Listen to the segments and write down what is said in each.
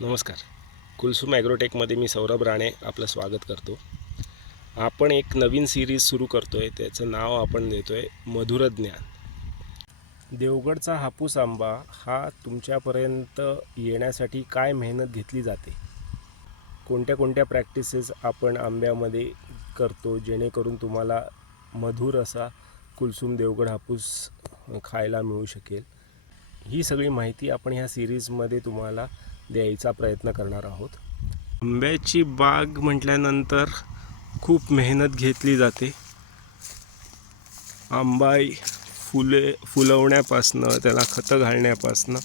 नमस्कार. कुलसुम ॲग्रोटेकमध्ये मी सौरभ राणे आपलं स्वागत करतो. आपण एक नवीन सिरीज सुरू करतो आहे त्याचं नाव आपण देतो आहे मधुर ज्ञान देवगडचा हापूस आंबा हा तुमच्यापर्यंत येण्यासाठी काय मेहनत घेतली जाते? कोणत्या कोणत्या प्रॅक्टिसेस आपण आंब्यामध्ये करतो जेणेकरून तुम्हाला मधुर असा कुलसुम देवगड हापूस खायला मिळू शकेल? ही सगळी माहिती आपण ह्या सिरीजमध्ये तुम्हाला द्यायचा प्रयत्न करणार आहोत. आंब्याची बाग म्हटल्यानंतर खूप मेहनत घेतली जाते. आंबाई फुले फुलवण्यापासनं त्याला खतं घालण्यापासनं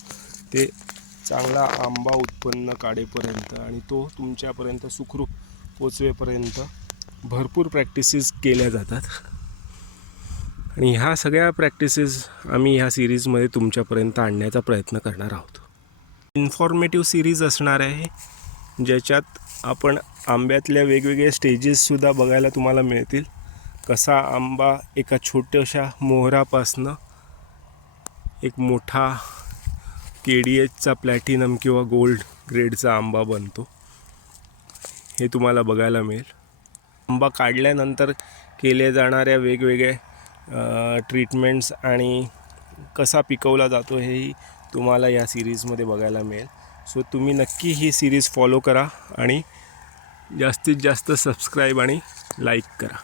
ते चांगला आंबा उत्पन्न काढेपर्यंत आणि तो तुमच्यापर्यंत सुखरूप पोचवेपर्यंत भरपूर प्रॅक्टिसेस केल्या जातात. आणि ह्या सगळ्या प्रॅक्टिसेस आम्ही ह्या सिरीजमध्ये तुमच्यापर्यंत आणण्याचा प्रयत्न करणार आहोत. इन्फॉर्मेटिव्ह सिरीज असणार आहे ज्याच्यात आपण आंब्यातल्या वेगवेगळ्या स्टेजेससुद्धा बघायला तुम्हाला मिळतील. कसा आंबा एका छोट्याशा मोहरापासनं एक मोठा के डी एचचा प्लॅटिनम किंवा गोल्ड ग्रेडचा आंबा बनतो हे तुम्हाला बघायला मिळेल. आंबा काढल्यानंतर केल्या जाणाऱ्या वेगवेगळ्या ट्रीटमेंट्स आणि कसा पिकवला जातो हेही तुम्हाला या सिरीजमध्ये बघायला मिळेल. सो तुम्ही नक्की ही सिरीज फॉलो करा आणि जास्तीत जास्त सबस्क्राईब आणि लाईक करा.